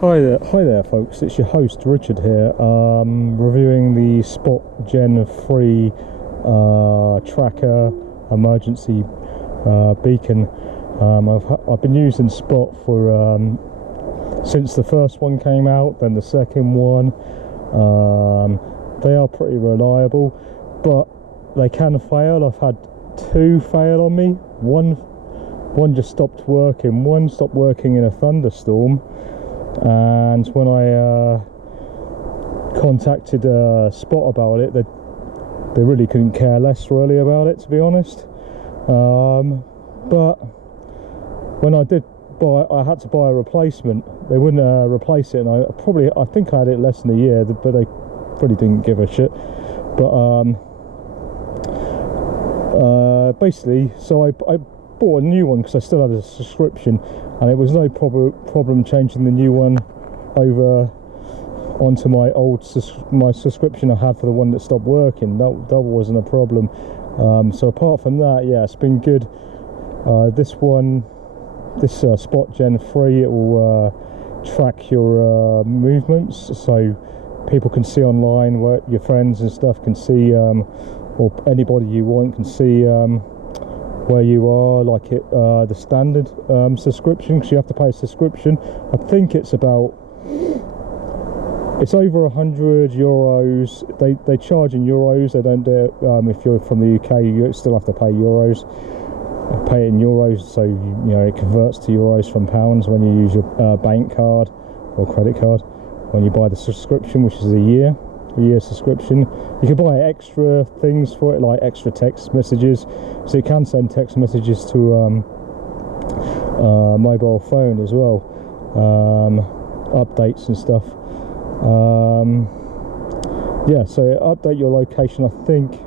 Hi there, folks. It's your host Richard here, reviewing the Spot Gen3 tracker emergency beacon. I've been using Spot for since the first one came out, then the second one. They are pretty reliable, but they can fail. I've had two fail on me. One just stopped working. One stopped working in a thunderstorm. And when I contacted Spot about it, they really couldn't care less really about it, to be honest. But when I had to buy a replacement. They wouldn't replace it, and I think I had it less than a year, but they really didn't give a shit. But basically, so I bought a new one because I still had a subscription, and it was no problem changing the new one over onto my subscription I had for the one that stopped working. That wasn't a problem. So apart from that, yeah, it's been good. This Spot Gen3, it will track your movements, so people can see online, where your friends and stuff can see, or anybody you want can see where you are, like the standard subscription, because you have to pay a subscription. I think it's over €100. They charge in euros. They don't do it if you're from the UK. You still have to pay euros. Pay it in euros, so you know it converts to euros from pounds when you use your bank card or credit card. When you buy the subscription, which is a year subscription, you can buy extra things for it, like extra text messages, so you can send text messages to mobile phone as well, updates and stuff. Yeah, so update your location, I think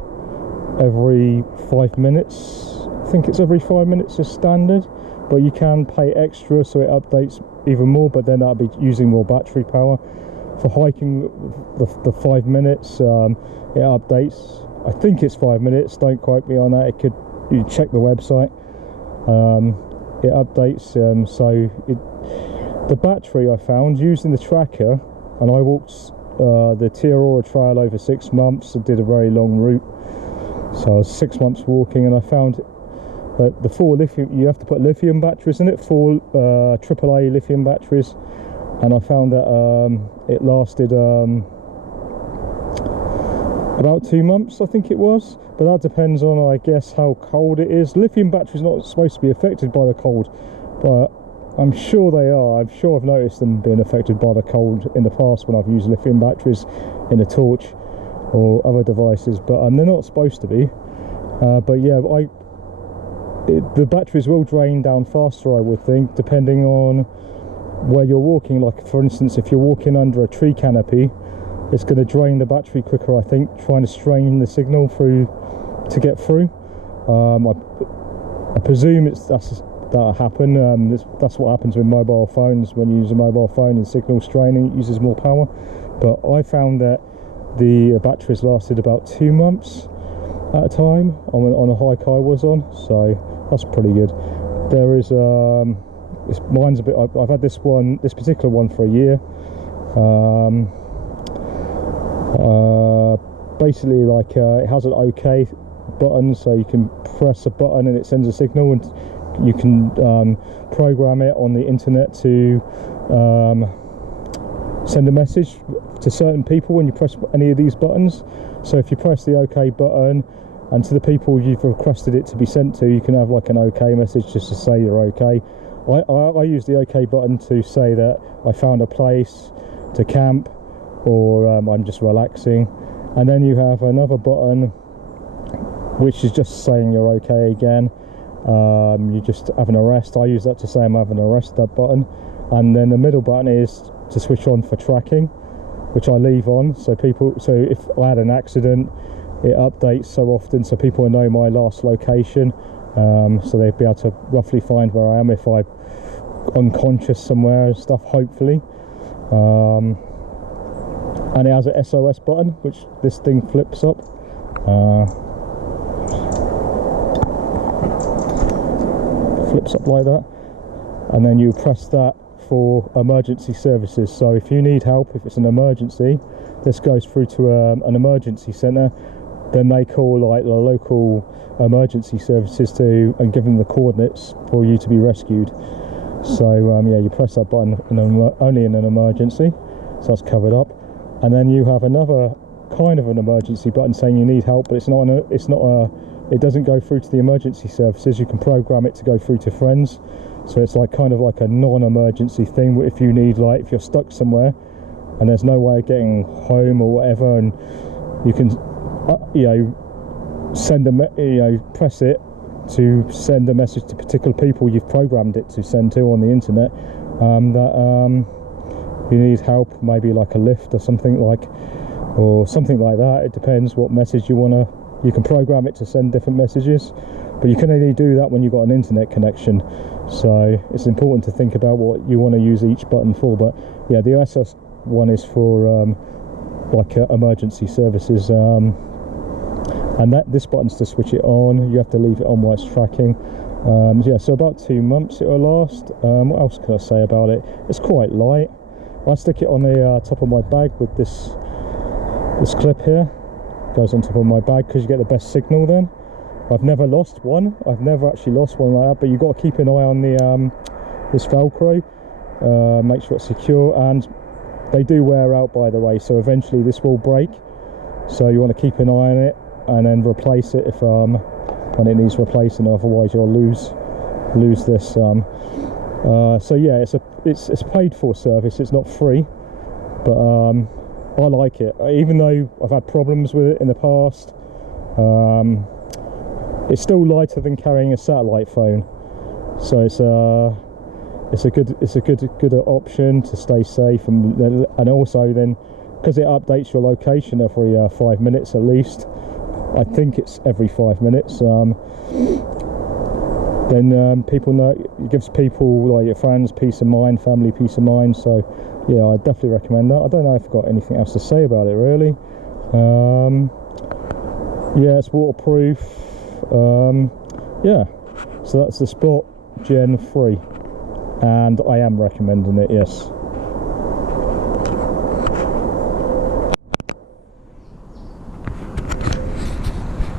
every 5 minutes. I think it's every 5 minutes is standard, but you can pay extra so it updates even more, but then that'll be using more battery power. For hiking, the 5 minutes, it updates. I think it's 5 minutes, don't quote me on that. You check the website. It updates, so the battery I found using the tracker, and I walked the Tirora Trail over 6 months and did a very long route. So I was 6 months walking, and I found that the 4 lithium, you have to put lithium batteries in it, 4 AAA lithium batteries. And I found that it lasted about 2 months, I think it was. But that depends on, I guess, how cold it is. Lithium batteries not supposed to be affected by the cold, but I'm sure they are. I'm sure I've noticed them being affected by the cold in the past when I've used lithium batteries in a torch or other devices. But they're not supposed to be. But yeah, the batteries will drain down faster, I would think, depending on where you're walking. Like, for instance, if you're walking under a tree canopy, it's going to drain the battery quicker, I think, trying to strain the signal through to get through. I presume that'll happen. That's what happens with mobile phones. When you use a mobile phone and signal straining, it uses more power. But I found that the batteries lasted about 2 months at a time on a hike I was on, so that's pretty good. There is mine's a bit. I've had this particular one for a year. Basically, like it has an OK button, so you can press a button and it sends a signal, and you can program it on the internet to send a message to certain people when you press any of these buttons. So if you press the OK button, and to the people you've requested it to be sent to, you can have like an OK message just to say you're OK. I use the OK button to say that I found a place to camp, or I'm just relaxing. And then you have another button which is just saying you're OK again. You just have an arrest. I use that to say I'm having an arrest, that button. And then the middle button is to switch on for tracking, which I leave on, so if I had an accident, it updates so often so people will know my last location, so they'd be able to roughly find where I am if I'm unconscious somewhere and stuff, hopefully. And it has an SOS button, which this thing flips up. Flips up like that, and then you press that for emergency services. So if you need help, if it's an emergency, this goes through to an emergency centre. Then they call like the local emergency services and give them the coordinates for you to be rescued. So yeah, you press that button only in an emergency, so that's covered up. And then you have another kind of an emergency button saying you need help, but it doesn't go through to the emergency services. You can program it to go through to friends. So it's like kind of like a non-emergency thing. If you need, like, if you're stuck somewhere and there's no way of getting home or whatever, and you can press it to send a message to particular people you've programmed it to send to on the internet, that you need help, maybe like a lift or something like that. It depends what message you want to. You can program it to send different messages, but you can only do that when you've got an internet connection. So it's important to think about what you want to use each button for. But yeah, the SS one is for emergency services, and this button's to switch it on. You have to leave it on while it's tracking. Yeah, so about 2 months it will last. What else can I say about it? It's quite light. I stick it on the top of my bag with this clip here. Goes on top of my bag because you get the best signal then. I've never lost one. I've never actually lost one like that, but you've got to keep an eye on the this Velcro. Make sure it's secure, and they do wear out, by the way, so eventually this will break. So you want to keep an eye on it and then replace it if when it needs replacing, otherwise you'll lose this. So yeah, it's paid for service. It's not free, but I like it, even though I've had problems with it in the past. It's still lighter than carrying a satellite phone, so it's a good option to stay safe, and also then because it updates your location every 5 minutes at least. I think it's every 5 minutes. Then people know, it gives people like your friends peace of mind, family peace of mind. So yeah, I definitely recommend that. I don't know if I've got anything else to say about it really. Yeah, it's waterproof. Yeah, so that's the Spot Gen 3, and I am recommending it, yes.